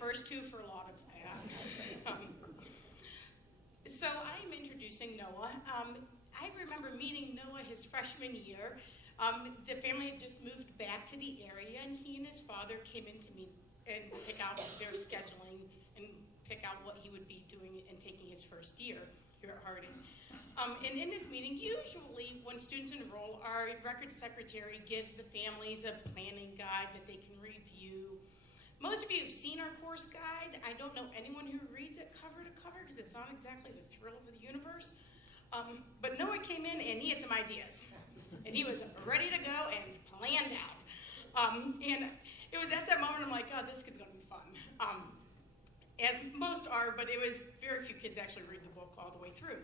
first two for a lot of that. So I am introducing Noah. I remember meeting Noah his freshman year. The family had just moved back to the area, and he and his father came in to meet and pick out their scheduling and pick out what he would be doing and taking his first year here at Harding. And in this meeting, usually when students enroll, our record secretary gives the families a planning guide that they can review. Most of you have seen our course guide. I don't know anyone who reads it cover to cover because it's not exactly the thrill of the universe. But Noah came in and he had some ideas. And he was ready to go and planned out. And it was at that moment I'm like, oh, this kid's going to be fun. As most are, but it was very few kids actually read the book all the way through.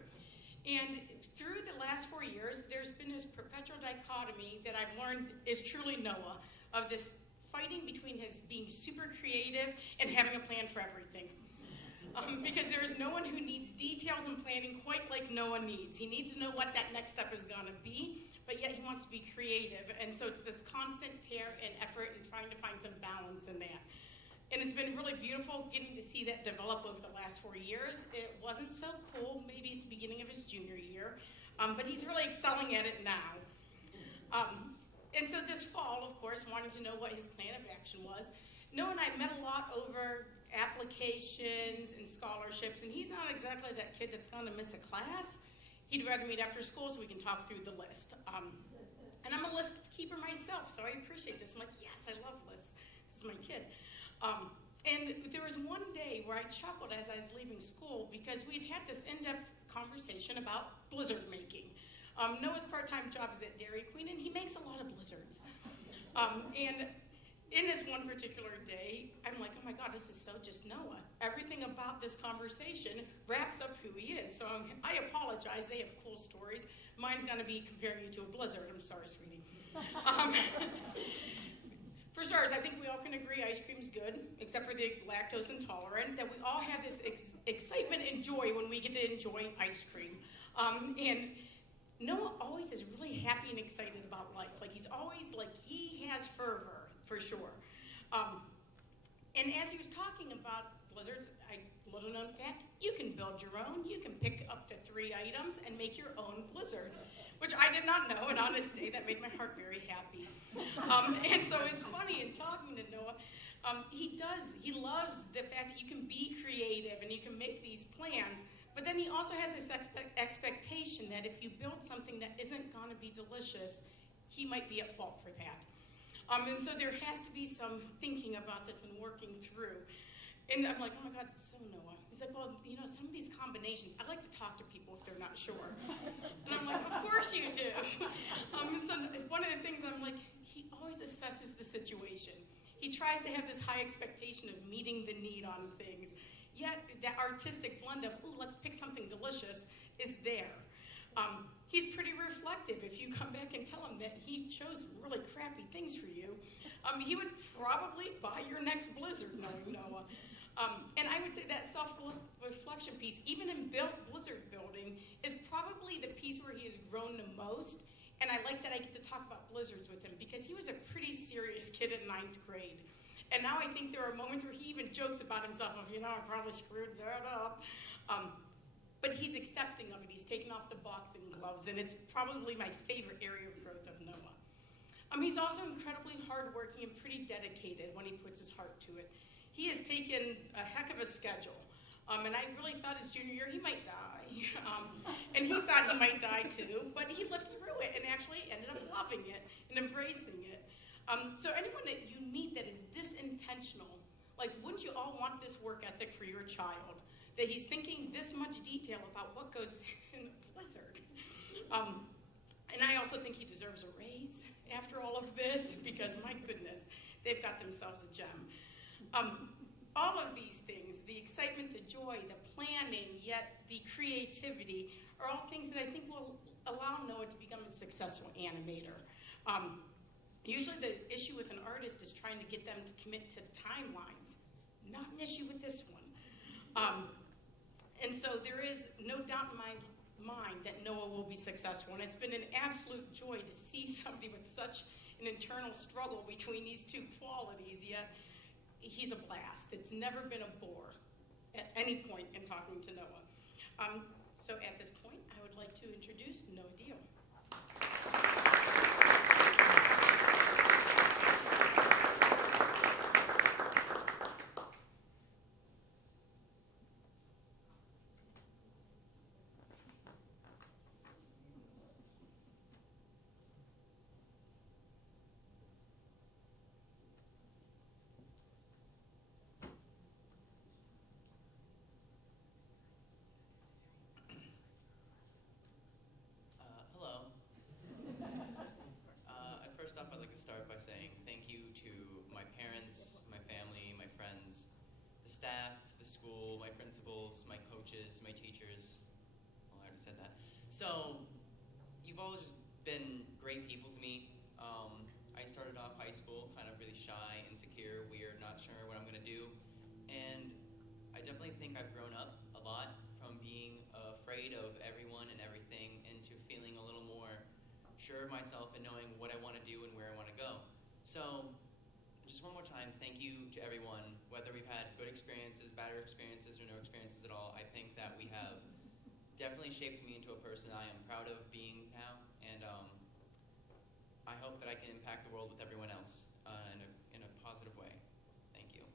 And through the last 4 years, there's been this perpetual dichotomy that I've learned is truly Noah, of this fighting between his being super creative and having a plan for everything. Because there is no one who needs details and planning quite like Noah needs. He needs to know what that next step is going to be, but yet he wants to be creative. And so it's this constant tear and effort and trying to find some balance in that. And it's been really beautiful getting to see that develop over the last 4 years. It wasn't so cool maybe at the beginning of his junior year, but he's really excelling at it now. And so this fall, of course, wanting to know what his plan of action was, Noah and I met a lot over applications and scholarships, and he's not exactly that kid that's going to miss a class. He'd rather meet after school so we can talk through the list. And I'm a list keeper myself, so I appreciate this. I'm like, yes, I love lists. This is my kid. And there was one day where I chuckled as I was leaving school because we'd had this in-depth conversation about blizzard making. Noah's part-time job is at Dairy Queen, and he makes a lot of blizzards. And in this one particular day, I'm like, oh my God, this is so just Noah. Everything about this conversation wraps up who he is. So I apologize. They have cool stories. Mine's going to be comparing you to a blizzard. I'm sorry, sweetie. For starters, I think we all can agree ice cream's good, except for the lactose intolerant, that we all have this excitement and joy when we get to enjoy ice cream. And Noah always is really happy and excited about life. Like he's always like, he has fervor, for sure. And as he was talking about blizzards, little known fact, you can build your own. You can pick up to 3 items and make your own blizzard, which I did not know, and on this day, that made my heart very happy. And so it's funny in talking to Noah, he loves the fact that you can be creative and you can make these plans, but then he also has this expectation that if you build something that isn't going to be delicious, he might be at fault for that. And so there has to be some thinking about this and working through. And I'm like, oh my God, it's so Noah. He's like, well, you know, some of these combinations, I like to talk to people if they're not sure. And I'm like, of course you do. So one of the things I'm like, he always assesses the situation. He tries to have this high expectation of meeting the need on things. Yet that artistic blend of, ooh, let's pick something delicious is there. He's pretty reflective. If you come back and tell him that he chose really crappy things for you, he would probably buy your next blizzard, knowing Noah. And I would say that self-reflection piece, even in blizzard building, is probably the piece where he has grown the most. And I like that I get to talk about blizzards with him because he was a pretty serious kid in 9th grade. And now I think there are moments where he even jokes about himself of, you know, I probably screwed that up. But he's accepting of it. He's taken off the boxing gloves, and it's probably my favorite area of growth of Noah. He's also incredibly hardworking and pretty dedicated when he puts his heart to it. He has taken a heck of a schedule, and I really thought his junior year he might die, and he thought he might die too, but he lived through it and actually ended up loving it and embracing it. So anyone that you meet that is this intentional, like wouldn't you all want this work ethic for your child? That he's thinking this much detail about what goes in a blizzard. And I also think he deserves a raise after all of this because, my goodness, they've got themselves a gem. All of these things, the excitement, the joy, the planning, yet the creativity, are all things that I think will allow Noah to become a successful animator. Usually the issue with an artist is trying to get them to commit to timelines. Not an issue with this one. And so there is no doubt in my mind that Noah will be successful. And it's been an absolute joy to see somebody with such an internal struggle between these two qualities, yet he's a blast. It's never been a bore at any point in talking to Noah. So at this point, I would like to introduce Noah Dio. First off, I'd like to start by saying thank you to my parents, my family, my friends, the staff, the school, my principals, my coaches, my teachers. Well, I already said that. So, you've all just been great people to me. I started off high school kind of really shy, insecure, weird, not sure what I'm going to do. And I definitely think I've grown up a lot from being afraid of everyone and everything into feeling a little more sure of myself and knowing what I want to do and where I want to go. So, just one more time, thank you to everyone, whether we've had good experiences, bad experiences, or no experiences at all. I think that we have definitely shaped me into a person I am proud of being now, and I hope that I can impact the world with everyone else in a positive way. Thank you.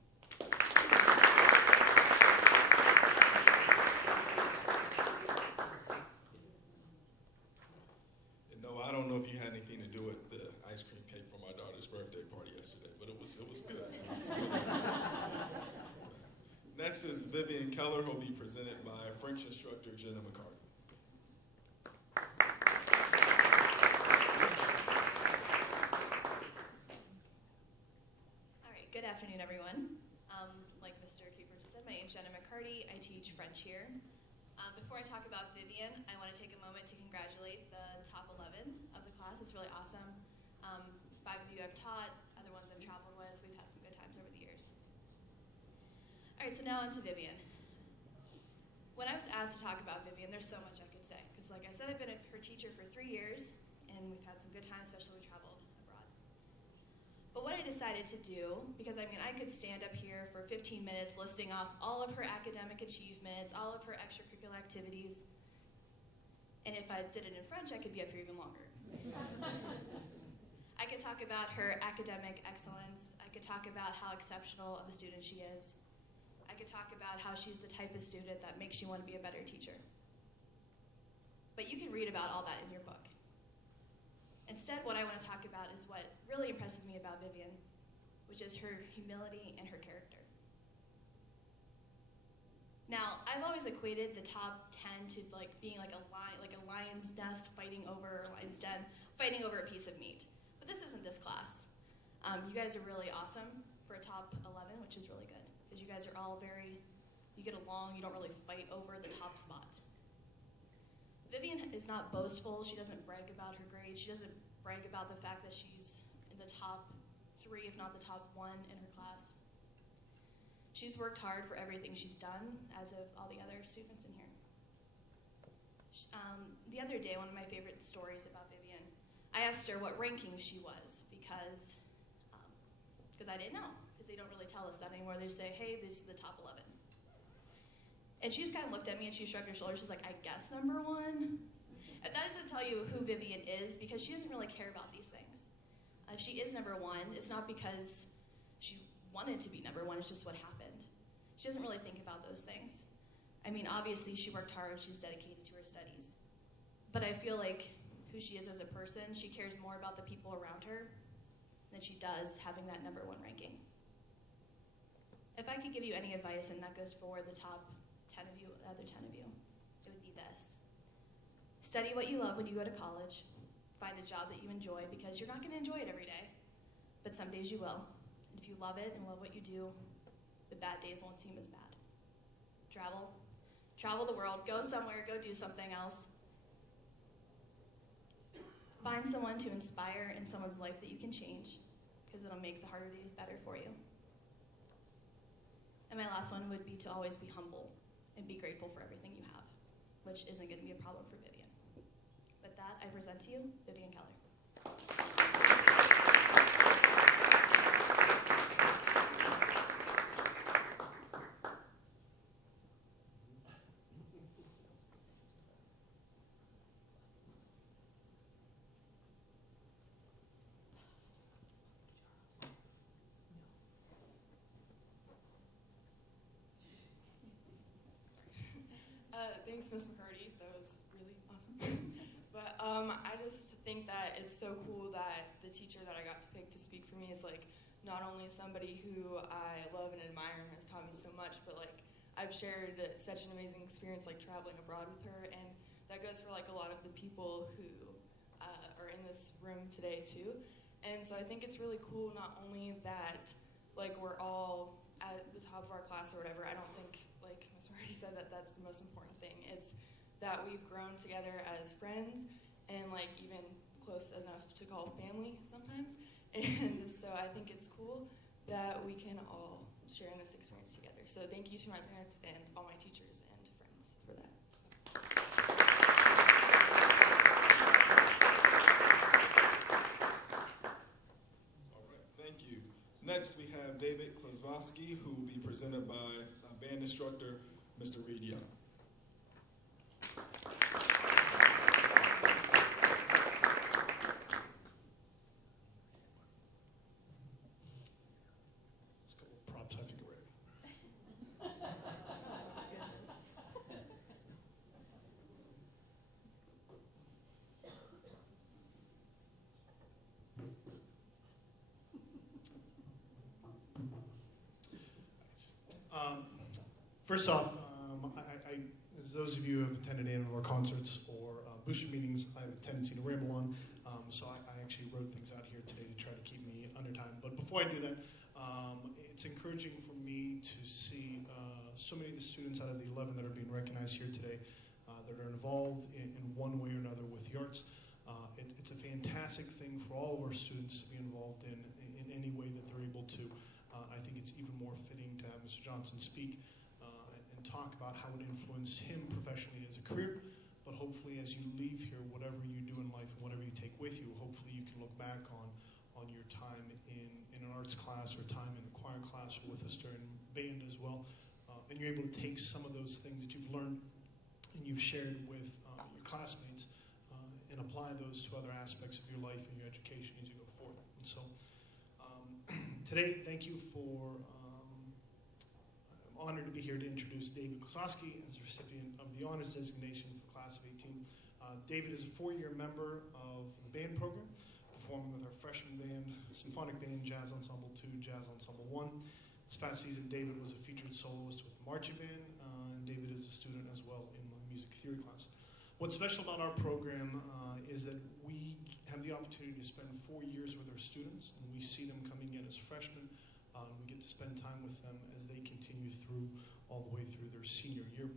I don't know if you had anything to do with the ice cream cake for my daughter's birthday party yesterday, but it was good. It was really good. Next is Vivian Keller, who will be presented by French instructor Jenna McCarty. All right, good afternoon, everyone. Like Mr. Cooper just said, my name is Jenna McCarty. I teach French here. Before I talk about Vivian, I want to take a moment to congratulate the top 11 of the class. It's really awesome. 5 of you I've taught, other ones I've traveled with. We've had some good times over the years. All right, so now on to Vivian. When I was asked to talk about Vivian, there's so much I could say. Because like I said, I've been her teacher for 3 years, and we've had some good times, especially we traveled abroad. But what I decided to do, because I mean, I could stand up here for 15 minutes listing off all of her academic achievements, all of her extracurricular activities, and if I did it in French, I could be up here even longer. I could talk about her academic excellence. I could talk about how exceptional of a student she is. I could talk about how she's the type of student that makes you want to be a better teacher. But you can read about all that in your book. Instead, what I want to talk about is what really impresses me about Vivian, which is her humility and her character. Now, I've always equated the top 10 to like being like a lion's nest fighting over, or lion's den, fighting over a piece of meat. But this isn't this class. You guys are really awesome for a top 11, which is really good, because you guys are all you get along, you don't really fight over the top spot. Vivian is not boastful. She doesn't brag about her grades. She doesn't brag about the fact that she's in the top 3, if not the top 1 in her class. She's worked hard for everything she's done, as of all the other students in here. The other day, one of my favorite stories about Vivian, I asked her what ranking she was, because I didn't know, because they don't really tell us that anymore. They just say, hey, this is the top 11. And she just kind of looked at me and she shrugged her shoulders. She's like, I guess number 1. And that doesn't tell you who Vivian is, because she doesn't really care about these things. If she is number 1, it's not because she wanted to be number 1, it's just what happened. She doesn't really think about those things. I mean, obviously she worked hard, she's dedicated to her studies. But I feel like who she is as a person, she cares more about the people around her than she does having that number 1 ranking. If I could give you any advice, and that goes for the top 10 of you, the other 10 of you, it would be this. Study what you love when you go to college. Find a job that you enjoy, because you're not going to enjoy it every day, but some days you will. And if you love it and love what you do, the bad days won't seem as bad. Travel the world, go somewhere, go do something else. Find someone to inspire in someone's life that you can change, because it'll make the harder days better for you. And my last one would be to always be humble and be grateful for everything you have, which isn't going to be a problem for Vivian. With that, I present to you Vivian Keller. thanks, Miss McCarty. That was really awesome. But I just think that it's so cool that the teacher that I got to pick to speak for me is like not only somebody who I love and admire and has taught me so much, but like I've shared such an amazing experience like traveling abroad with her, and that goes for like a lot of the people who are in this room today too. And so I think it's really cool not only that like we're all at the top of our class or whatever. I don't think, like Ms. Marty said, that that's the most important thing. It's that we've grown together as friends and like even close enough to call family sometimes. And so I think it's cool that we can all share in this experience together. So thank you to my parents and all my teachers and friends for that. Next, we have David Klazowski, who will be presented by band instructor, Mr. Reed Young. Let's go with props. I think we're ready. First off, as those of you who have attended any of our concerts or booster meetings, I have a tendency to ramble on, so I actually wrote things out here today to try to keep me under time. But before I do that, it's encouraging for me to see so many of the students out of the 11 that are being recognized here today that are involved in one way or another with the arts. It's a fantastic thing for all of our students to be involved in any way that they're able to. I think it's even more fitting to have Mr. Johnson speak and talk about how it influenced him professionally as a career, but hopefully as you leave here, whatever you do in life and whatever you take with you, hopefully you can look back on your time in an arts class or time in the choir class or with us during band as well, and you're able to take some of those things that you've learned and you've shared with your classmates and apply those to other aspects of your life and your education as you go forth. And so today, thank you for, I'm honored to be here to introduce David Klazowski as the recipient of the honors designation for class of 18. David is a 4-year member of the band program, performing with our freshman band, symphonic band, jazz ensemble 2, jazz ensemble 1. This past season, David was a featured soloist with the marching band, and David is a student as well in my music theory class. What's special about our program is that we have the opportunity to spend 4 years with our students, and we see them coming in as freshmen. We get to spend time with them as they continue through, all the way through their senior year.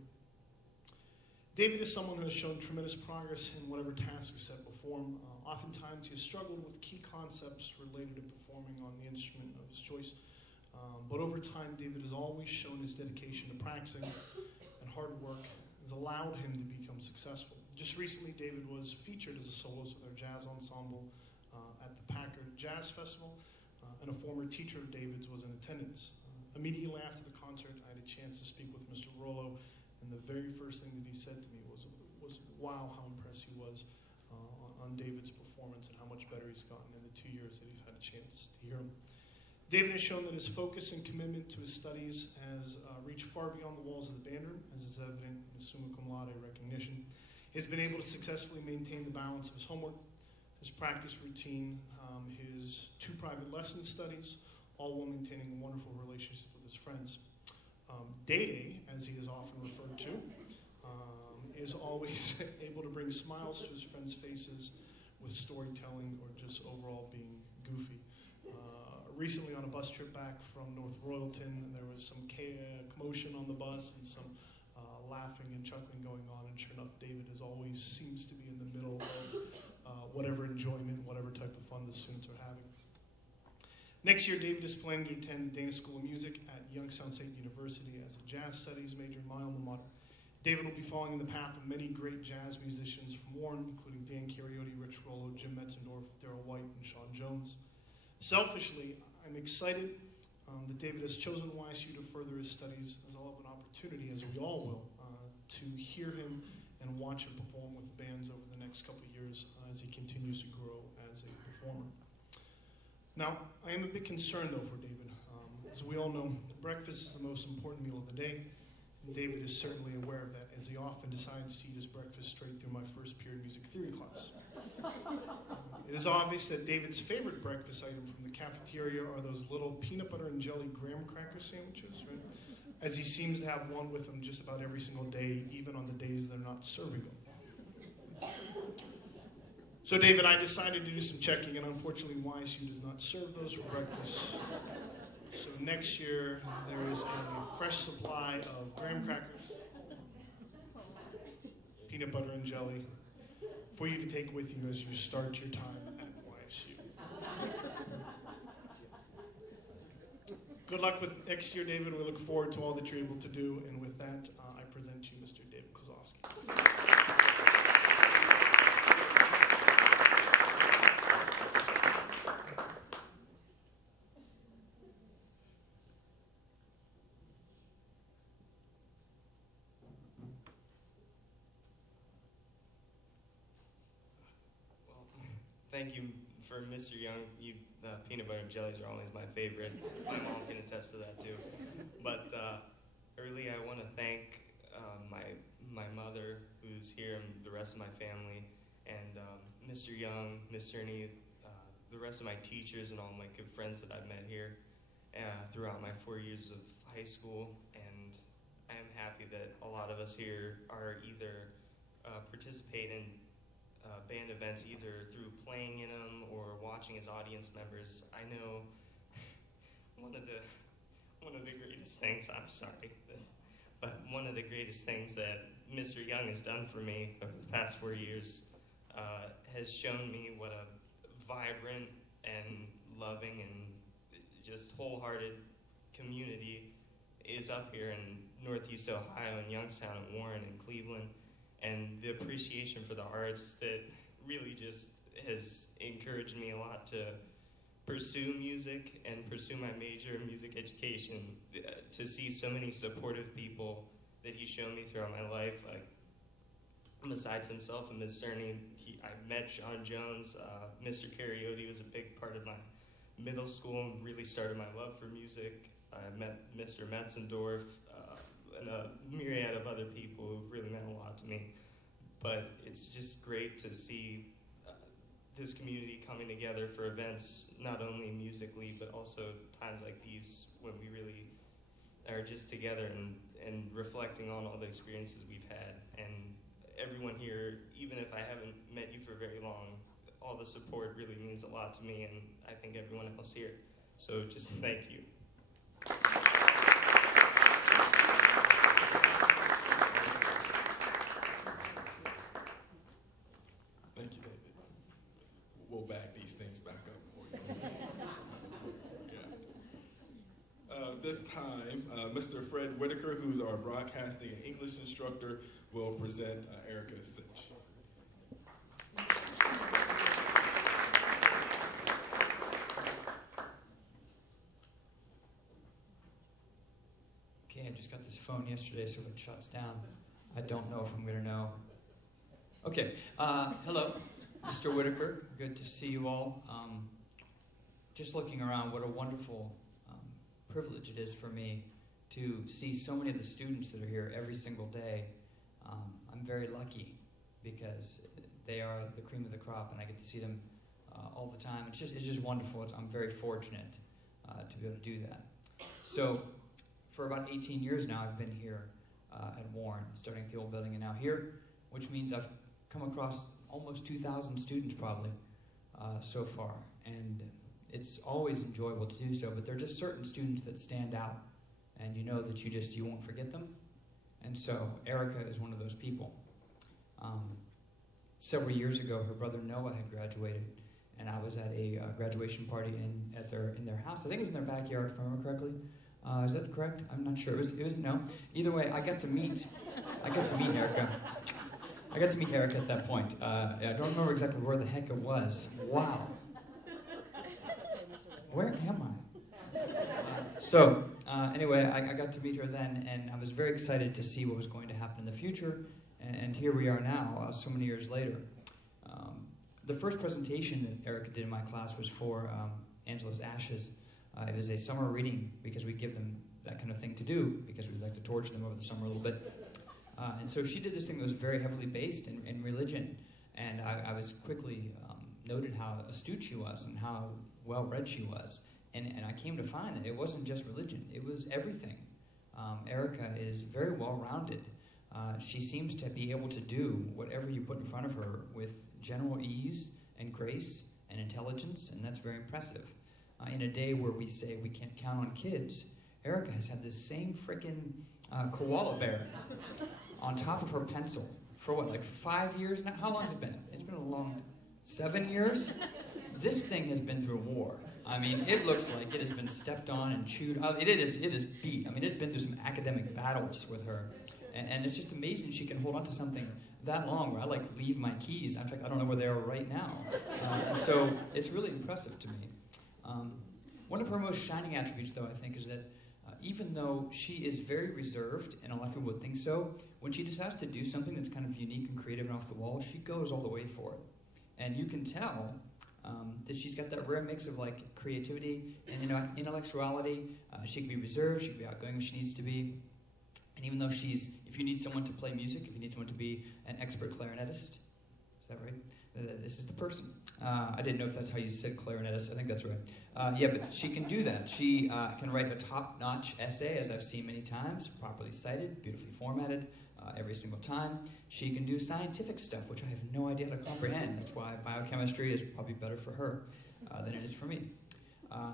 David is someone who has shown tremendous progress in whatever task is set before him. Oftentimes, he has struggled with key concepts related to performing on the instrument of his choice. But over time, David has always shown his dedication to practicing, and hard work has allowed him to become successful. Just recently, David was featured as a soloist with our jazz ensemble at the Packard Jazz Festival, and a former teacher of David's was in attendance. Immediately after the concert, I had a chance to speak with Mr. Rollo, and the very first thing that he said to me was wow, how impressed he was on David's performance and how much better he's gotten in the 2 years that he's had a chance to hear him. David has shown that his focus and commitment to his studies has reached far beyond the walls of the band room, as is evident in his summa cum laude recognition. He has been able to successfully maintain the balance of his homework, his practice routine, his 2 private lesson studies, all while maintaining a wonderful relationship with his friends. Day-Day, as he is often referred to, is always able to bring smiles to his friends' faces with storytelling or just overall being goofy. Recently on a bus trip back from North Royalton, there was some commotion on the bus and some laughing and chuckling going on, and sure enough, David always seems to be in the middle of whatever enjoyment, whatever type of fun the students are having. Next year, David is planning to attend the Dana School of Music at Youngstown State University as a jazz studies major in my alma mater. David will be following in the path of many great jazz musicians from Warren, including Dan Cariotti, Rich Rollo, Jim Metzendorf, Darrell White, and Sean Jones. Selfishly, I'm excited that David has chosen YSU to further his studies, as I'll have an opportunity, as we all will, to hear him and watch him perform with bands over the next couple of years as he continues to grow as a performer. Now, I am a bit concerned, though, for David. As we all know, breakfast is the most important meal of the day. And David is certainly aware of that, as he often decides to eat his breakfast straight through my first period music theory class. It is obvious that David's favorite breakfast item from the cafeteria are those little peanut butter and jelly graham cracker sandwiches, right? As he seems to have one with him just about every single day, even on the days they're not serving them. So David, I decided to do some checking, and unfortunately YSU does not serve those for breakfast. So next year, there is a fresh supply of graham crackers, peanut butter and jelly, for you to take with you as you start your time at YSU. Good luck with next year, David. We look forward to all that you're able to do. And with that, I present you Mr. David Kozlowski. Thank you for Mr. Young. Peanut butter and jellies are always my favorite. My mom can attest to that too. But early, I want to thank my mother, who's here, and the rest of my family, and Mr. Young, Miss Cerny, the rest of my teachers, and all my good friends that I've met here throughout my 4 years of high school. And I am happy that a lot of us here are either participate in band events either through playing in them or watching as audience members. I know one of the greatest things, I'm sorry, but one of the greatest things that Mr. Young has done for me over the past 4 years has shown me what a vibrant and loving and just wholehearted community is up here in Northeast Ohio, in Youngstown, and Warren, and Cleveland. And the appreciation for the arts that really just has encouraged me a lot to pursue music and pursue my major in music education. To see so many supportive people that he's shown me throughout my life, like besides himself and Ms. Cerny, I met Sean Jones. Mr. Cariotti was a big part of my middle school and really started my love for music. I met Mr. Metzendorf, and a myriad of other people who've really meant a lot to me. But it's just great to see this community coming together for events, not only musically, but also times like these when we really are just together and reflecting on all the experiences we've had. And everyone here, even if I haven't met you for very long, all the support really means a lot to me, and I think everyone else here. So just thank you. Thank you, David. We'll back these things back up for you. Yeah. This time, Mr. Fred Whitaker, who's our broadcasting and English instructor, will present Erica Cinch. Okay, I just got this phone yesterday, so if it shuts down, I don't know if I'm going to know. Okay, hello, Mr. Whitaker. Good to see you all. Just looking around, what a wonderful privilege it is for me to see so many of the students that are here every single day. I'm very lucky because they are the cream of the crop, and I get to see them all the time. It's just wonderful. I'm very fortunate to be able to do that. So, for about 18 years now, I've been here at Warren, starting at the old building and now here, which means I've come across almost 2,000 students probably so far. And it's always enjoyable to do so, but there are just certain students that stand out, and you know that you won't forget them. And so Erica is one of those people. Several years ago, her brother Noah had graduated, and I was at a graduation party in their house. I think it was in their backyard, if I remember correctly. Is that correct? I'm not sure. It was no. Either way, I got to meet Erica. I got to meet Erica at that point. I don't remember exactly where the heck it was. Wow. Where am I? Anyway, I got to meet her then, and I was very excited to see what was going to happen in the future. And here we are now, so many years later. The first presentation that Erica did in my class was for Angela's Ashes. It was a summer reading because we give them that kind of thing to do because we like to torture them over the summer a little bit. And so she did this thing that was very heavily based in religion. And I was quickly noted how astute she was and how well-read she was. And I came to find that it wasn't just religion. It was everything. Erica is very well-rounded. She seems to be able to do whatever you put in front of her with general ease and grace and intelligence, and that's very impressive. In a day where we say we can't count on kids, Erica has had this same frickin' koala bear on top of her pencil for what, like 5 years now? How long has it been? It's been a long 7 years? This thing has been through war. I mean, it looks like it has been stepped on and chewed up. It is beat. I mean, it's been through some academic battles with her. And it's just amazing she can hold on to something that long where I like leave my keys. In fact, I don't know where they are right now. So it's really impressive to me. One of her most shining attributes, though, I think, is that even though she is very reserved, and a lot of people would think so, when she decides to do something that's kind of unique and creative and off the wall, she goes all the way for it. And you can tell that she's got that rare mix of like creativity and intellectuality. She can be reserved, she can be outgoing if she needs to be. And even though if you need someone to play music, if you need someone to be an expert clarinetist, is that right? This is the person. I didn't know if that's how you said clarinetist. I think that's right. Yeah, but she can do that. She can write a top-notch essay, as I've seen many times, properly cited, beautifully formatted every single time. She can do scientific stuff, which I have no idea how to comprehend. That's why biochemistry is probably better for her than it is for me.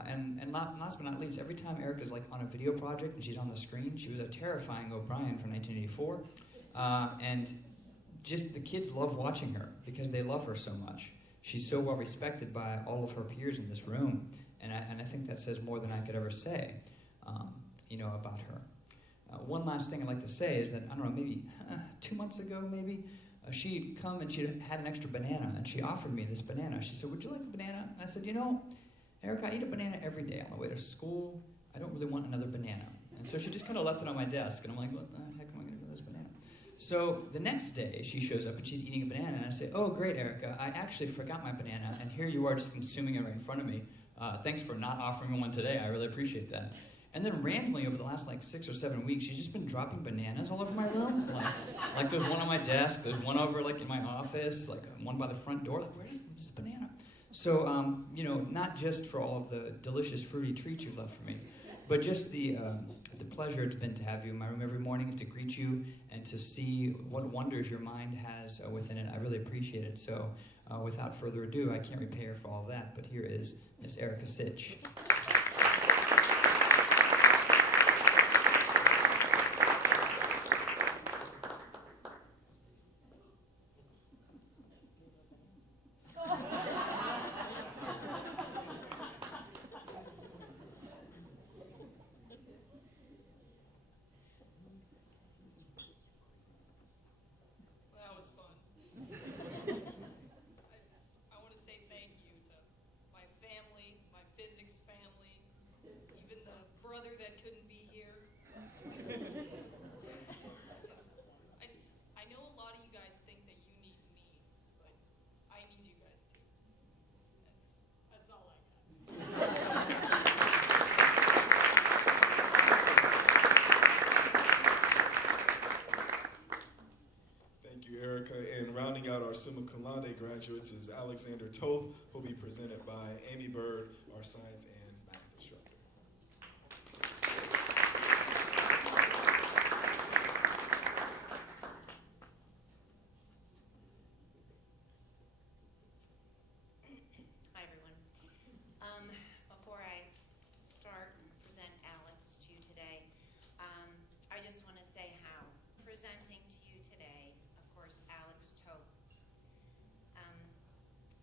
And last but not least, every time Erica's like on a video project and she's on the screen, she was a terrifying O'Brien from 1984. And just the kids love watching her because they love her so much. She's so well respected by all of her peers in this room, and I think that says more than I could ever say, about her. One last thing I'd like to say is that, I don't know, maybe 2 months ago, she'd come and she had an extra banana, and she offered me this banana. She said, "Would you like a banana?" And I said, Erica, I eat a banana every day on the way to school. I don't really want another banana. And so she just kind of left it on my desk, and I'm like, what the heck am I going to do with this banana? So the next day, she shows up and she's eating a banana, and I say, "Oh, great, Erica, I actually forgot my banana, and here you are just consuming it right in front of me. Thanks for not offering me one today. I really appreciate that." And then randomly, over the last 6 or 7 weeks, she's just been dropping bananas all over my room. Like there's one on my desk, there's one over in my office, one by the front door. Where did this banana? So, not just for all of the delicious fruity treats you've left for me, but just the pleasure it's been to have you in my room every morning, to greet you, and to see what wonders your mind has within it. I really appreciate it. So, without further ado, I can't repay her for all of that, but here is Miss Erica Sitch. And rounding out our summa cum laude graduates is Alexander Toth, who will be presented by Amy Bird, our science and math instructor. Hi, everyone. Before I start and present Alex to you today, I just want to say how presenting to you today, of course, Alex Toth.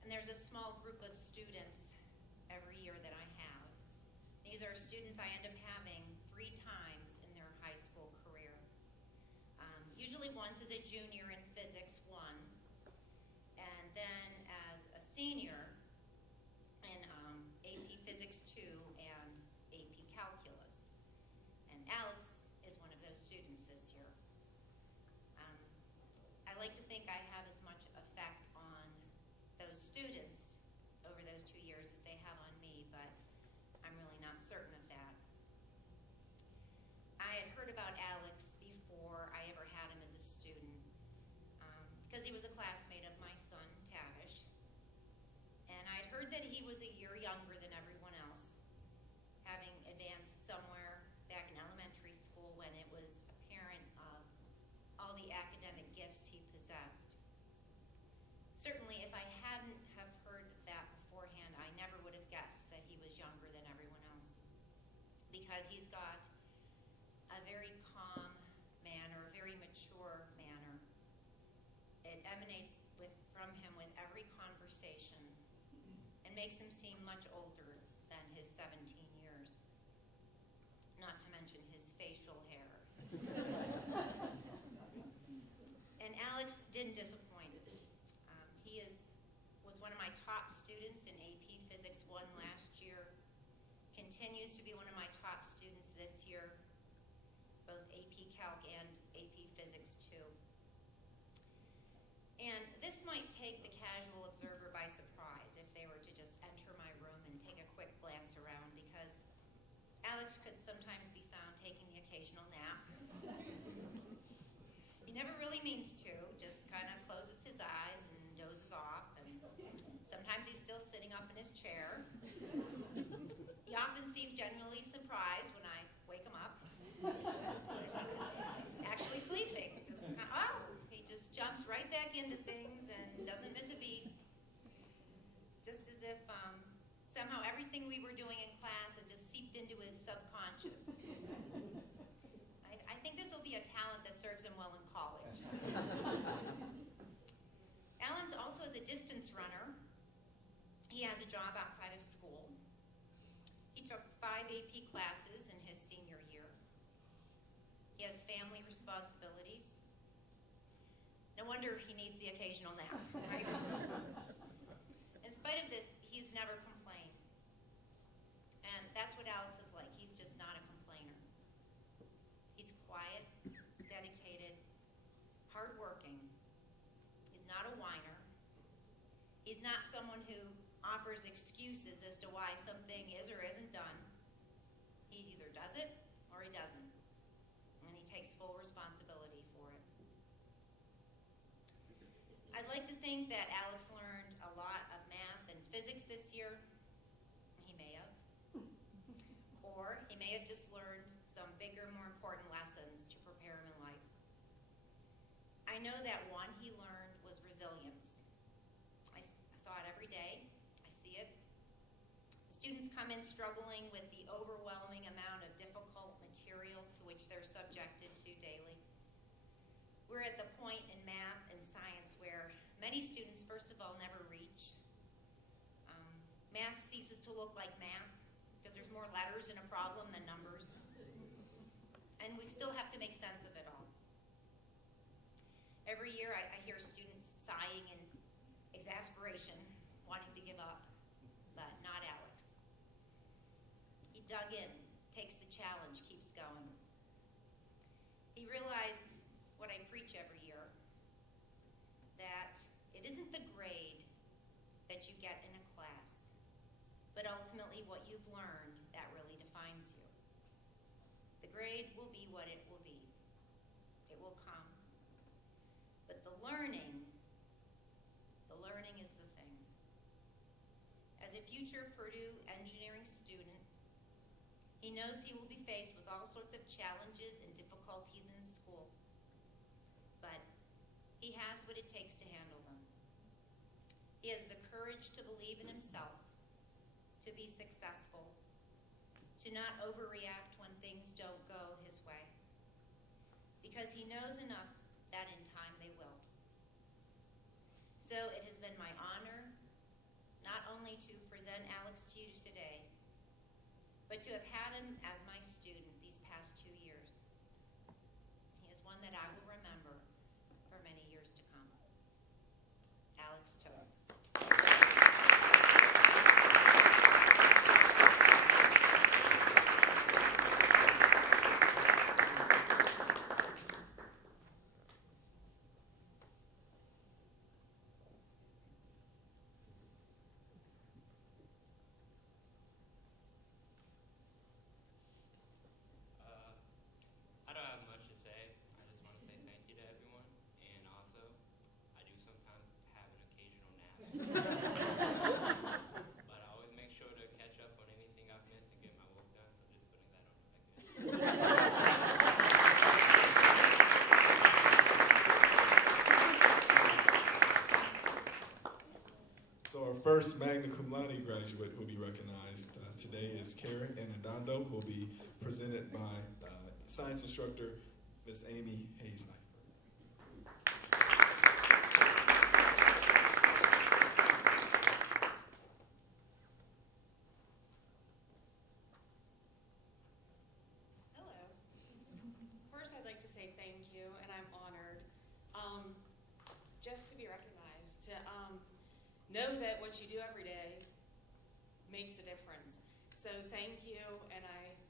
And there's a small group of students every year that I have. These are students I end up having 3 times in their high school career. Usually once as a junior in physics 1, and then as a senior in AP Physics 2 and AP Calculus. And Alex is one of those students this year. I like to think I have as much effect on those students over those 2 years as they have on me, but I'm really not certain of that. he was a year younger than everyone else, having advanced somewhere back in elementary school when it was apparent of all the academic gifts he possessed. Certainly, if I hadn't have heard that beforehand, I never would have guessed that he was younger than everyone else, because he's got a very calm manner, a very mature manner. It emanates from him with every conversation and makes him seem much older than his 17 years, not to mention his facial hair. And Alex didn't disappoint. He was one of my top students in AP Physics 1 last year, continues to be one of my top students this year, both AP Calc and AP Physics 2. And this might take the casual observer by surprise if they were to just enter my room and take a quick glance around, because Alex could sometimes be found taking the occasional nap. He never really means to, just kind of closes his eyes and dozes off, and sometimes he's still sitting up in his chair. He often seems genuinely surprised when I wake him up. He was actually sleeping. Just kind of, he just jumps right back into things and doesn't miss a beat. Just as if somehow everything we were doing in class has just seeped into his subconscious. I think this will be a talent that serves him well in college. Alan's also is a distance runner. He has a job outside of school. He took 5 AP classes in his senior year. He has family responsibilities. No wonder he needs the occasional nap, right? In spite of this, he's never complained. And that's what Alex is like. He's just not a complainer. He's quiet, dedicated, hardworking. He's not a whiner. He's not someone who offers excuses as to why something is or isn't done. He either does it or he doesn't. And he takes full responsibility for it. I'd like to think that Alex learned a lot of math and physics this year. He may have. Or he may have just learned some bigger, more important lessons to prepare him in life. I know that one he learned was resilience. I saw it every day. I see it. Students come in struggling with the overwhelming amount of difficult material to which they're subjected to daily. We're at the point in math and science where many students, first of all, never reach. Math ceases to look like math because there's more letters in a problem than numbers. And we still have to make sense of it all. Every year I hear students sighing in exasperation, wanting to give up, but not Alex. He dug in, takes the challenge, keeps going. He realized what I preach every year, that it isn't the grade that you get in a class, but ultimately what you've learned that really defines you. The grade will be what it will be. It will come. But the learning is the thing. As a future Purdue engineering student, he knows he will be faced with all sorts of challenges and difficulties in school. But he has what it takes to handle them. He has the courage to believe in himself, to be successful, to not overreact when things don't go his way, because he knows enough that in time they will. So it has been my honor not only to present Alex to you today, but to have had him as my student these past 2 years. He is one that I will remember for many years to come. Alex Toad. I don't have much to say. I just want to say thank you to everyone. And also, I do sometimes have an occasional nap. first magna cum laude graduate who will be recognized today is Karen Anadondo, who will be presented by science instructor Miss Amy Hayes-Knight. Hello. First, I'd like to say thank you, and I'm honored just to be recognized, to know that what you do every day makes a difference. So thank you, and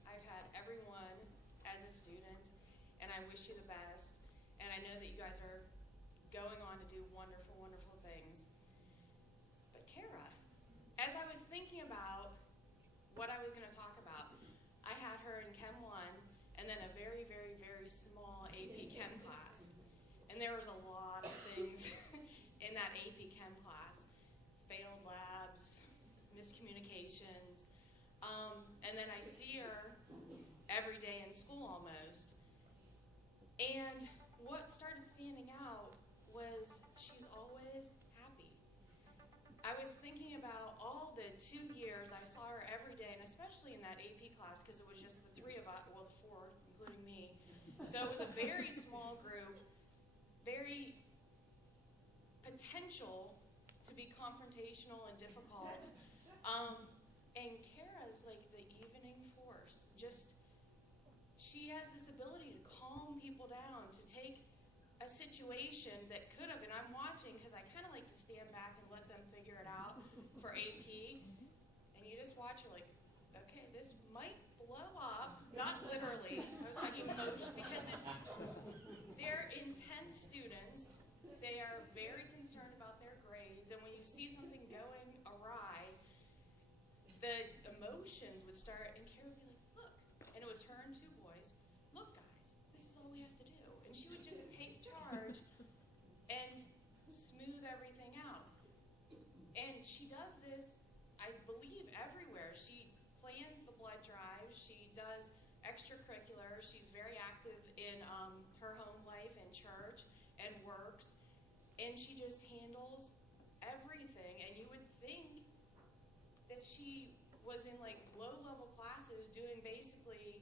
I've had everyone as a student, and I wish you the best, and I know that you guys are going on to do wonderful, wonderful things. But Kara, as I was thinking about what I was going to talk about, I had her in Chem 1, and then a very, very, very small AP Chem class. And there was a lot of things in that AP Chem class. Failed labs, miscommunications. And then I see her every day in school almost. And what started standing out was she's always happy. I was thinking about all the 2 years I saw her every day, and especially in that AP class, because it was just the three of us, well, four, including me. So it was a very small group, very potential to be confrontational and difficult. And Kara's like the evening force. Just, she has this ability to calm people down, to take a situation that could have, and I'm watching because I kind of like to stand back and let them figure it out for AP, and you just watch, you're like, okay, this might blow up. Not literally, I was talking emotion, because they're intense students. They are very concerned about their grades, and when you see something going awry, the emotions would start, and Kara would be like, look, and it was her and 2 boys, look guys, this is all we have to do. And she would just take charge and smooth everything out. And she does this, I believe, everywhere. She plans the blood drive, she does extracurriculars, she's very active in her home life and church and works, and she just handles everything. And you would think that she was in like low-level classes doing basically,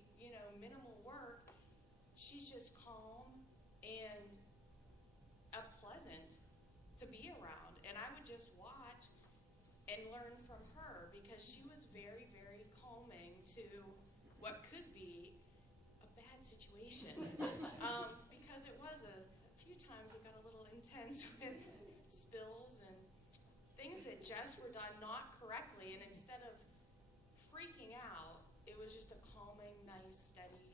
minimal work. She's just calm and pleasant to be around. And I would just watch and learn from her, because she was very, very calming to what could be a bad situation. Because it was a few times it got a little intense with spills and things that just were done not correctly, and instead of freaking out, it was just a calming, nice, steady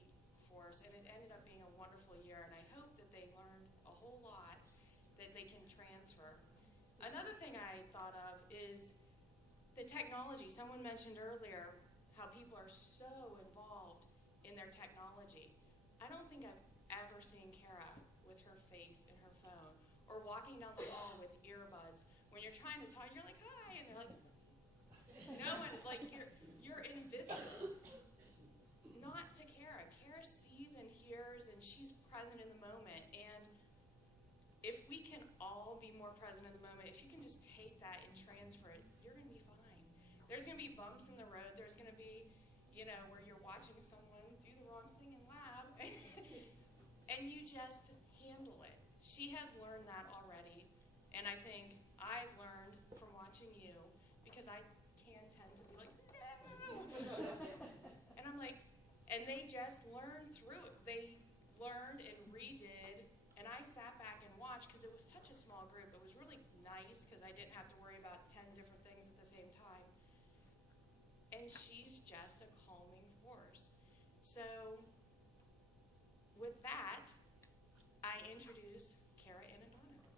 force, and it ended up being a wonderful year, and I hope that they learned a whole lot that they can transfer. Another thing I thought of is the technology. Someone mentioned earlier how people are so involved in their technology. I don't think I've ever seen Kara with her face in her phone, or walking down the hall with earbuds. When you're trying to talk, you're like, hi, and they're like, no one, like, you're invisible. Not to Kara. Kara sees and hears, and she's present in the moment. And if we can all be more present in the moment, if you can just take that and transfer it, you're going to be fine. There's going to be bumps in the road. There's going to be, where you're watching someone do the wrong thing in lab, and you just handle it. She has learned that already, and I think I've learned from watching you, because I can tend to be like, no. And I'm like, and they just learned through it. They learned and redid, and I sat back and watched, because it was such a small group. It was really nice, because I didn't have to worry about 10 different things at the same time. And she's just a calming force. So with that, I introduce Kara Anadondo.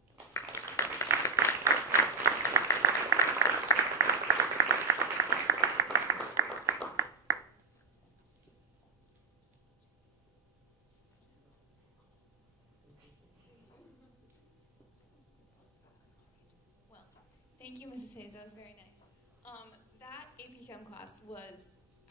Well, thank you, Mrs. Hayes. That was very nice. That AP Chem class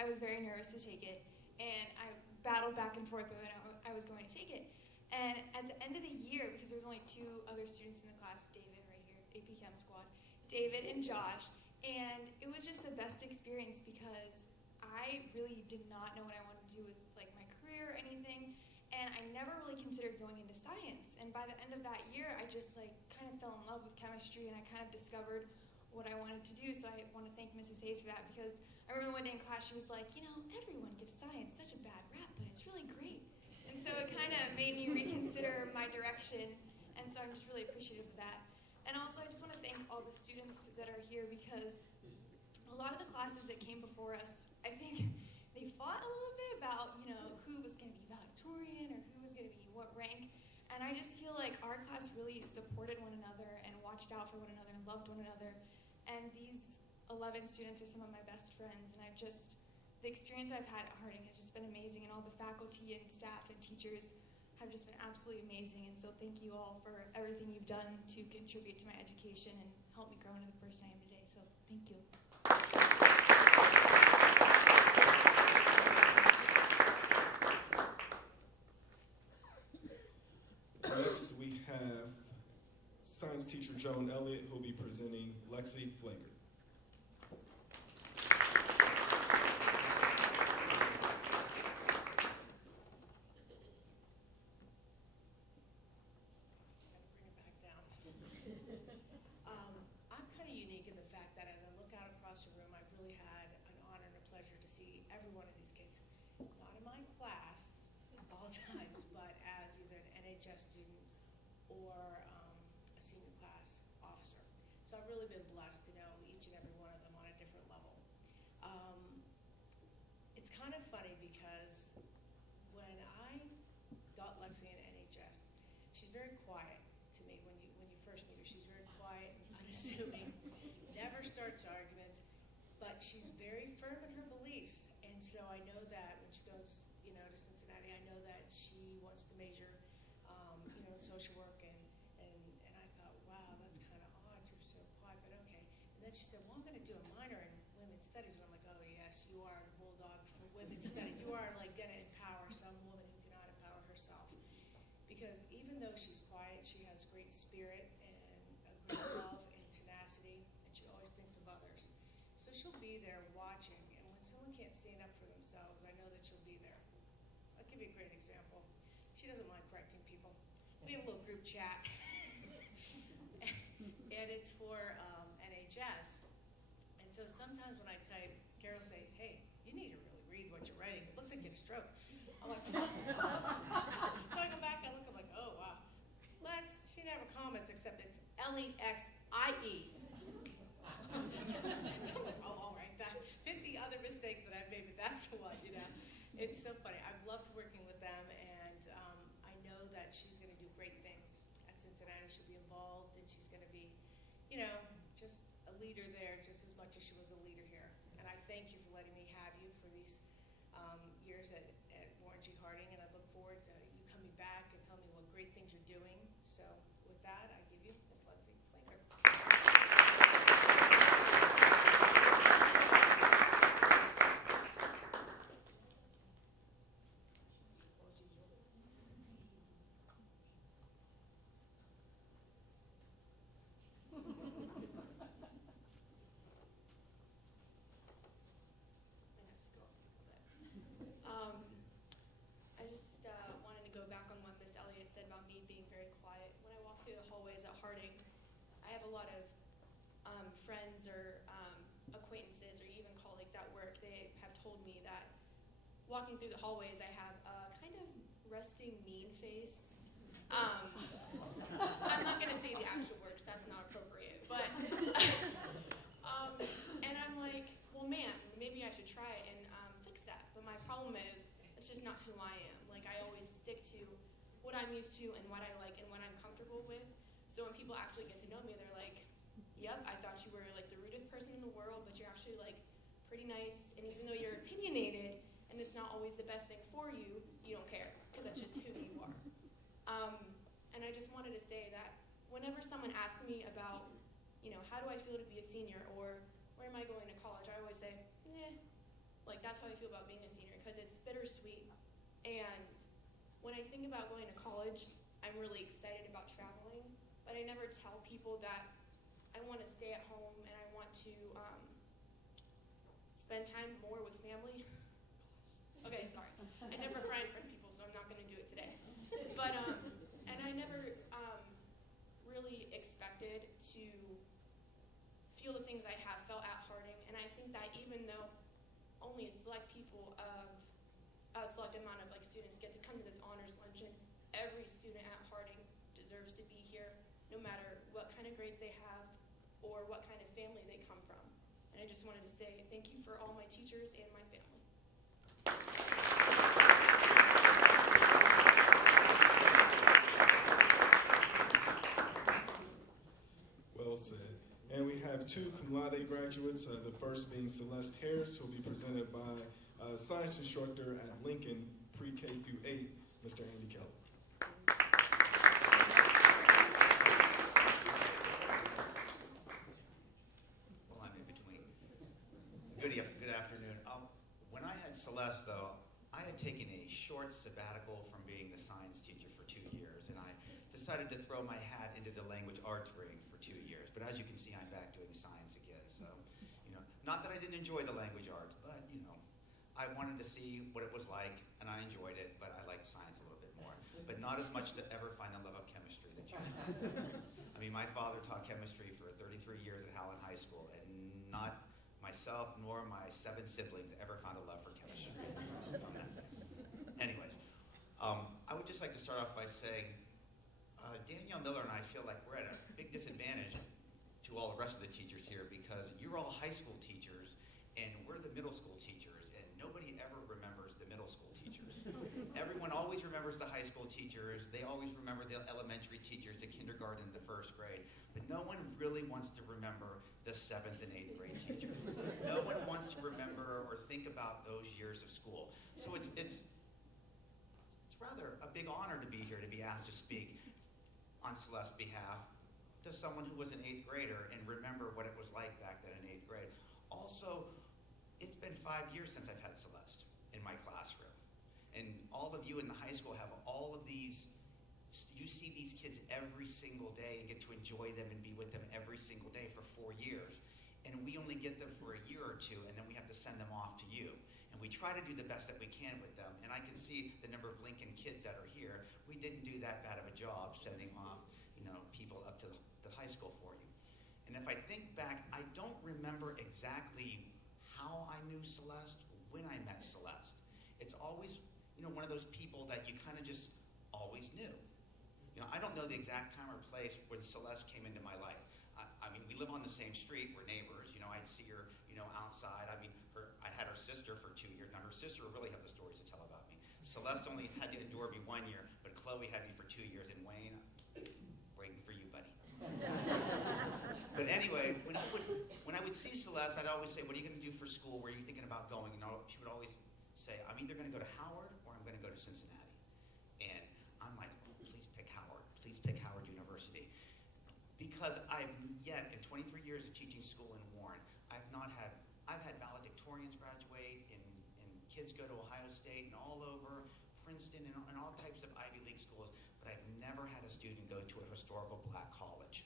I was very nervous to take it, and I battled back and forth whether I was going to take it. And at the end of the year, because there was only 2 other students in the class, David right here, AP Chem squad, David and Josh, And it was just the best experience because I really did not know what I wanted to do with like my career or anything, and I never really considered going into science. And by the end of that year, I just like kind of fell in love with chemistry, and I kind of discovered what I wanted to do. So I want to thank Mrs. Hayes for that, because I remember one day in class she was like, you know, everyone gives science such a bad rap, but it's really great. And so it kind of made me reconsider my direction, and so I'm just really appreciative of that. And also I just want to thank all the students that are here, because a lot of the classes that came before us, I think they fought a little bit about, you know, who was going to be valedictorian or who was going to be what rank. And I just feel like our class really supported one another and watched out for one another and loved one another. And these 11 students are some of my best friends, and the experience I've had at Harding has just been amazing, and all the faculty and staff and teachers have just been absolutely amazing. And so thank you all for everything you've done to contribute to my education and help me grow into the person I am today. So thank you. Next, we have science teacher Joan Elliott, who will be presenting Lexi Flager. I'm kind of unique in the fact that as I look out across the room, I've really had an honor and a pleasure to see every one of these kids. Not in my class all times, but as either an NHS student or a senior class officer. So I've really been blessed to know each and every one of them on a different level. It's kind of funny because when I got Lexi in NHS, she's very quiet to me when you first meet her. She's very quiet and unassuming, never starts arguments, but she's very firm in her beliefs. And so I know that when she goes, you know, to Cincinnati, I know that she wants to major, you know, in social work. And I thought, wow, that's kind of odd. You're so quiet, but okay. And then she said, well, I'm going to do a minor in women's studies. And I'm like, oh yes, you are the bulldog for women's studies. You are like going to empower some woman who cannot empower herself. Because even though she's quiet, she has great spirit and a great love and tenacity, and she always thinks of others. So she'll be there watching, and when someone can't stand up for themselves, I know that she'll be there. I'll give you a great example. She doesn't mind correcting people. We have a little group chat, and it's for NHS. And so sometimes when I type, Carol will say, hey, you need to really read what you're writing. It looks like you had a stroke. I'm like, so I go back and look, I'm like, oh, wow. Lex, she never comments except it's L-E-X-I-E. So I'm like, oh, all right. 50 other mistakes that I've made, but that's the one, you know. It's so funny. I've loved working with them, and I know that she's going to do great things at Cincinnati. She'll be involved, and she's going to be, you know, just a leader there just as much as she was a leader here. And I thank you for letting me have you for these years at Warren G. Harding, and I look forward to you coming back and telling me what great things you're doing. So with that, I give you Miss Lexi Flager. I just wanted to go back on what Miss Elliott said about me being very quiet. When I walk through the hallways at Harding, I have a lot of friends or acquaintances or even colleagues at work. They have told me that walking through the hallways, I have a kind of resting mean face. I'm not going to say the actual words, that's not appropriate, but and I'm like, well, man, maybe I should try it and fix that. But my problem is, it's just not who I am. Like, I always stick to what I'm used to and what I like and what I'm comfortable with. So when people actually get to know me, they're like, yep, I thought you were like the rudest person in the world, but you're actually like pretty nice. And even though you're opinionated and it's not always the best thing for you, you don't care because that's just who you are. And I just wanted to say that whenever someone asks me about, you know, how do I feel to be a senior or where am I going to college, I always say, like that's how I feel about being a senior because it's bittersweet. And when I think about going to college, I'm really excited about traveling, but I never tell people that I want to stay at home, and I want to spend time more with family. Okay, sorry. I never cry in front of people, so I'm not going to do it today. But, and I never really expected to feel the things I have felt at Harding, and I think that even though only a select amount of students get to come to this honors luncheon, every student at Harding deserves to be here, no matter what kind of grades they have or what kind of family they come from. And I just wanted to say thank you for all my teachers and my family. Well said. And we have 2 cum laude graduates, the first being Celeste Harris, who will be presented by science instructor at Lincoln Pre-K through 8, Mr. Andy Keller. Well, I'm in between. Good afternoon. When I had Celeste, though, I had taken a short sabbatical from being the science teacher for 2 years, and I decided to throw my hat into the language arts ring for 2 years. But as you can see, I'm back doing science again. So, not that I didn't enjoy the language arts, but, I wanted to see what it was like, and I enjoyed it, but I liked science a little bit more. But not as much to ever find the love of chemistry that you had. I mean, my father taught chemistry for 33 years at Howland High School, and not myself nor my 7 siblings ever found a love for chemistry from that. Anyways, I would just like to start off by saying Danielle Miller and I feel like we're at a big disadvantage to all the rest of the teachers here because you're all high school teachers and we're the middle school teachers, and nobody ever remembers the middle school teachers. Everyone always remembers the high school teachers. They always remember the elementary teachers, the kindergarten, the first grade. But no one really wants to remember the 7th and 8th grade teachers. No one wants to remember or think about those years of school. So it's rather a big honor to be here, to be asked to speak on Celeste's behalf to someone who was an 8th grader and remember what it was like back then in 8th grade. Also, it's been 5 years since I've had Celeste in my classroom. And all of you in the high school have all of these, you see these kids every single day and get to enjoy them and be with them every single day for 4 years. And we only get them for a year or 2, and then we have to send them off to you. And we try to do the best that we can with them. And I can see the number of Lincoln kids that are here. We didn't do that bad of a job sending off, people up to the high school for you. And if I think back, I don't remember exactly how I knew Celeste, when I met Celeste. It's always, one of those people that you kind of just always knew. I don't know the exact time or place when Celeste came into my life. I mean, we live on the same street, we're neighbors. I'd see her, outside. I mean, I had her sister for 2 years. Now, her sister would really have the stories to tell about me. Celeste only had to endure me 1 year, but Chloe had me for 2 years. And Wayne, waiting for you, buddy. But anyway, when I would see Celeste, I'd always say, what are you going to do for school? Where are you thinking about going? And she would always say, I'm either going to go to Howard or I'm going to go to Cincinnati. And I'm like, oh, please pick Howard. Please pick Howard University. Because in 23 years of teaching school in Warren, I've had valedictorians graduate and kids go to Ohio State and all over, Princeton and all types of Ivy League schools, but I've never had a student go to a historical black college.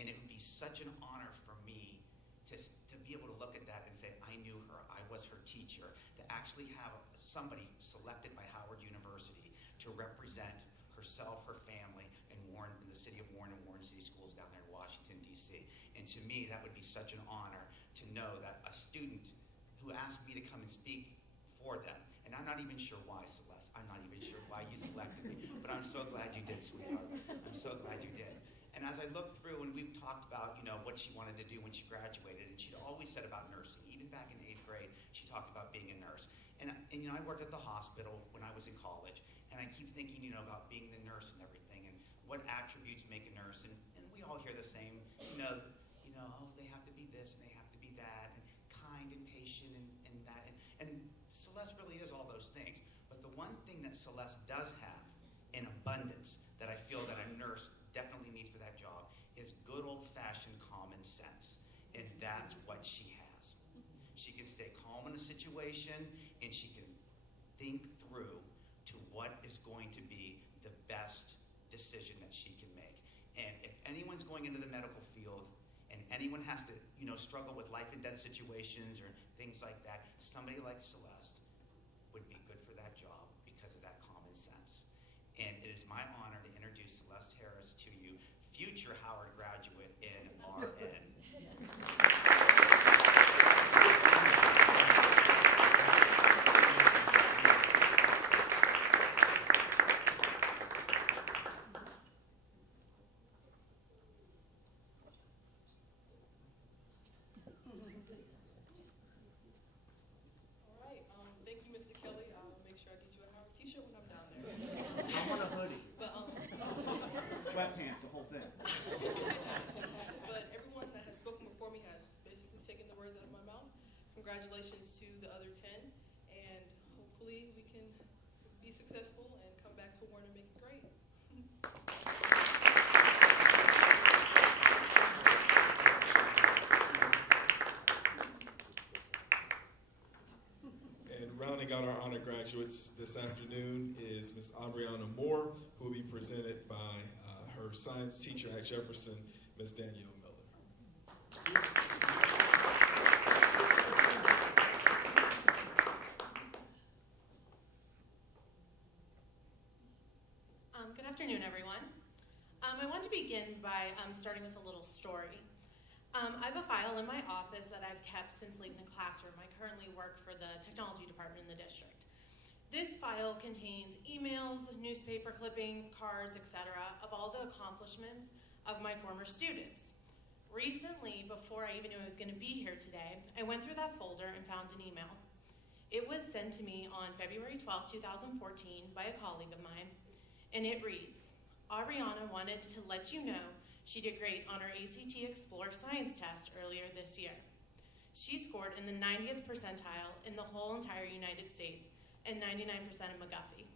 And it would be such an honor for me to be able to look at that and say, I knew her, I was her teacher, to actually have somebody selected by Howard University to represent herself, her family, and Warren, in the city of Warren and Warren City Schools down there in Washington, D.C. And to me, that would be such an honor to know that a student who asked me to come and speak for them, and I'm not even sure why, Celeste, I'm not even sure why you selected me, but I'm so glad you did, sweetheart. I'm so glad you did. And as I looked through, and we've talked about, what she wanted to do when she graduated, and she'd always said about nursing. Even back in 8th grade, she talked about being a nurse. And I worked at the hospital when I was in college, and I keep thinking, about being the nurse and everything, and what attributes make a nurse. And we all hear the same, they have to be this and they have to be that, and kind and patient and that. And Celeste really is all those things. But the one thing that Celeste does have in abundance that I feel that a nurse definitely needs for that job is good old-fashioned common sense. And that's what she has. She can stay calm in a situation, and she can think through to what is going to be the best decision that she can make. And if anyone's going into the medical field and anyone has to, struggle with life and death situations or things like that, somebody like Celeste would be good for that job because of that common sense. And it is my honor to introduce Celeste Harris to you, future Howard graduate in RN. Sweatpants, the whole thing. But everyone that has spoken before me has basically taken the words out of my mouth. Congratulations to the other 10, and hopefully we can be successful and come back to Warren and make it great. And rounding out our honor graduates this afternoon is Ms. Aubriana Moore, who will be presented by her science teacher at Jefferson, Ms. Danielle Miller. Good afternoon, everyone. I want to begin by starting with a little story. I have a file in my office that I've kept since leaving the classroom. I currently work for the technology department in the district. This file contains emails, newspaper clippings, cards, etc. of all the accomplishments of my former students. Recently, before I even knew I was going to be here today, I went through that folder and found an email. It was sent to me on February 12, 2014 by a colleague of mine, and it reads, Aubriana wanted to let you know she did great on her ACT Explore science test earlier this year. She scored in the 90th percentile in the whole entire United States and 99% of McGuffey.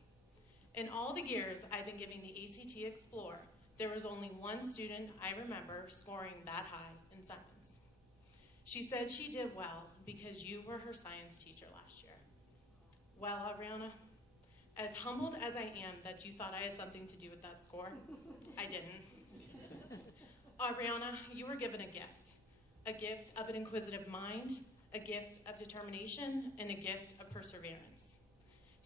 In all the years I've been giving the ACT Explore, there was only one student I remember scoring that high in science. She said she did well because you were her science teacher last year. Well, Aubriana, as humbled as I am that you thought I had something to do with that score, I didn't. Aubriana, you were given a gift of an inquisitive mind, a gift of determination, and a gift of perseverance.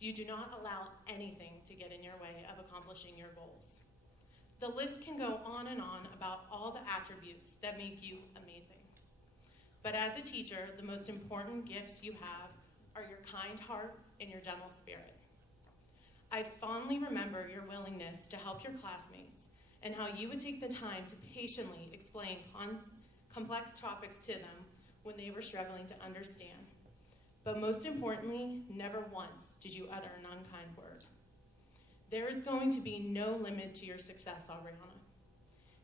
You do not allow anything to get in your way of accomplishing your goals. The list can go on and on about all the attributes that make you amazing. But as a teacher, the most important gifts you have are your kind heart and your gentle spirit. I fondly remember your willingness to help your classmates and how you would take the time to patiently explain complex topics to them when they were struggling to understand. But most importantly, never once did you utter an unkind word. There is going to be no limit to your success, Aubriana.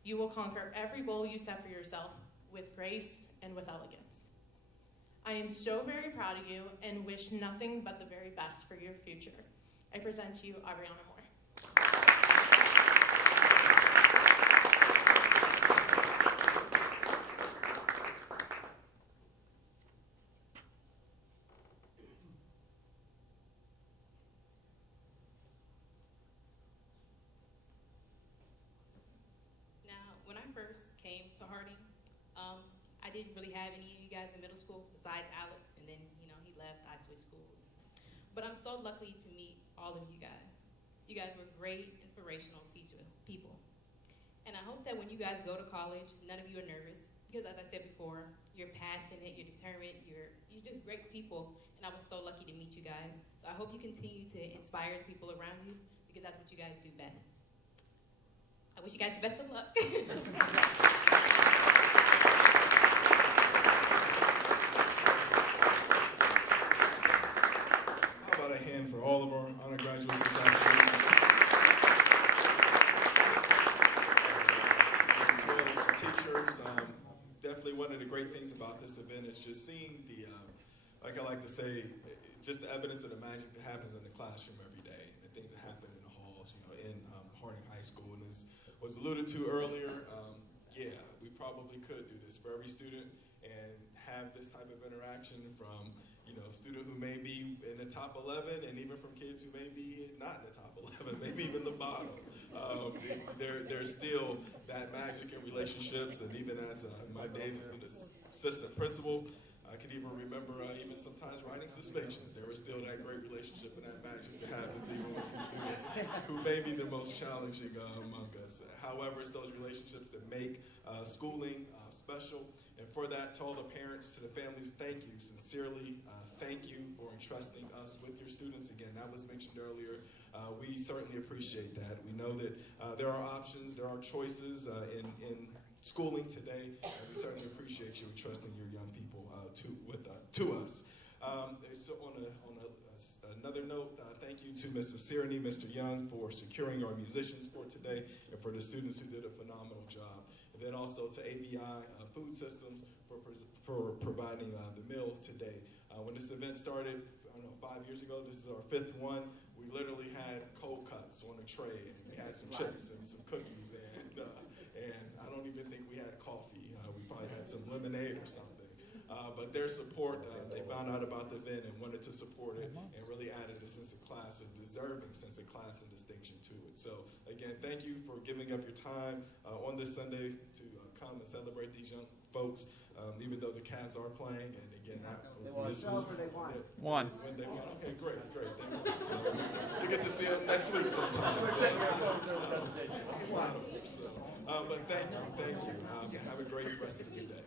You will conquer every goal you set for yourself with grace and with elegance. I am so very proud of you and wish nothing but the very best for your future. I present to you Aubriana Moore. When I first came to Harding, I didn't really have any of you guys in middle school besides Alex, and then, he left, I switched schools. But I'm so lucky to meet all of you guys. You guys were great, inspirational people. And I hope that when you guys go to college, none of you are nervous, because as I said before, you're passionate, you're determined, you're just great people, and I was so lucky to meet you guys. So I hope you continue to inspire the people around you, because that's what you guys do best. I wish you guys the best of luck. How about a hand for all of our honor graduates this afternoon? And to all of our teachers, definitely one of the great things about this event is just seeing the, like I like to say, just the evidence of the magic that happens in the classroom every day, and the things that happen in the halls, in Harding High School. And as was alluded to earlier, yeah, we probably could do this for every student and have this type of interaction from, a student who may be in the top 11 and even from kids who may be not in the top 11, maybe even the bottom. There's still that magic in relationships, and even as my days as an assistant principal, I can even remember even sometimes writing suspensions. There was still that great relationship and that magic that happens even with some students who may be the most challenging among us. However, it's those relationships that make schooling special. And for that, to all the parents, to the families, thank you. Sincerely, thank you for entrusting us with your students. Again, that was mentioned earlier. We certainly appreciate that. We know that there are options, there are choices in schooling today, and we certainly appreciate you entrusting your young people to us. So on another note, thank you to Mrs. Sireney, Mr. Young for securing our musicians for today, and for the students who did a phenomenal job. And then also to ABI Food Systems for providing the meal today. When this event started, I don't know, 5 years ago, this is our 5th one. We literally had cold cuts on a tray, and we had some chips and some cookies, and I don't even think we had coffee. We probably had some lemonade or something. But their support, they found out about the event and wanted to support it, and really added a sense of class, a deserving sense of class and distinction to it. So again, thank you for giving up your time on this Sunday to come and celebrate these young folks, even though the Cavs are playing. And again, this was Won. When they won. Okay, great. They won. So we get to see them next week sometime. So it's not over. So, but thank you. Have a great rest of the day.